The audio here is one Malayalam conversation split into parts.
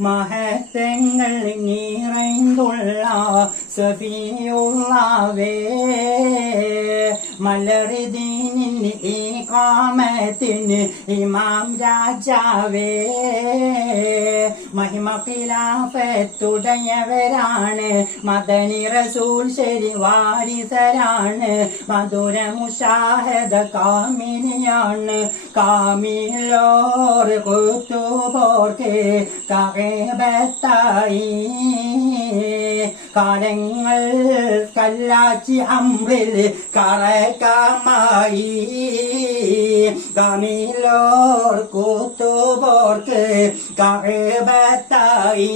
മഹത്വങ്ങൾ നീറൈന്തുള്ള സഫിയുള്ളവേ മലറിദീനിന് ഈ കോമത്തിന് ഇമാം രാജാവേ. മഹിമ ഖിലാഫത്തുടയവരാണ്. മദനി റസൂൽ ശരി വാരിസരാണ്. മധുര മുഷാഹദ കാമിനിയാണ്. കാമിലോർ കുത്തുപോർക്ക് കകേബത്തായി കാലങ്ങൾ കല്ലാച്ചി അമ്പിൽ കറക്കാമായി കമിലോർ കൂത്തുപോർക്ക് കഴബത്തായി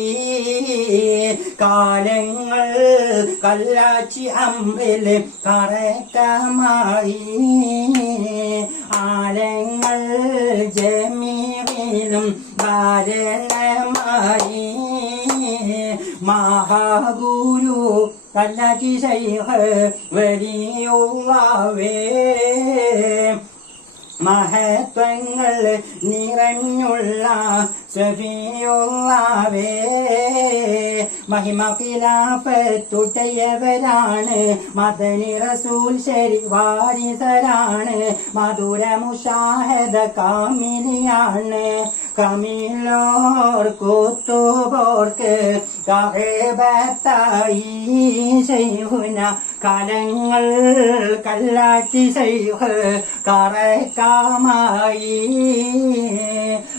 കാലങ്ങൾ കല്ലാച്ചി അമ്പിൽ കറക്കമായി ആലങ്ങൾ ജമീലും ഭാരണമായി. മഹാഗുരു കല്ലാച്ചി ശൈഹ വലിയുള്ളവേ. മഹത്വങ്ങൾ നിറഞ്ഞുള്ള സഫിയുള്ളവേ. മഹിമ ഖിലാഫത്തുടയവരാണ് മദനി റസൂൽ ശരി വാരിസരാണ്. മധുര മുഷാഹദ കാമിനിയാണ്. കമിലോർ കൂത്തുപോർക്ക് കഹേബത്തായി ശൈഹുന കലങ്ങൾ കല്ലാറ്റി ശൈഹ് കറക്കാമായി.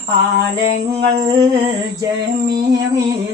ആലങ്ങൾ ജമീറിൽ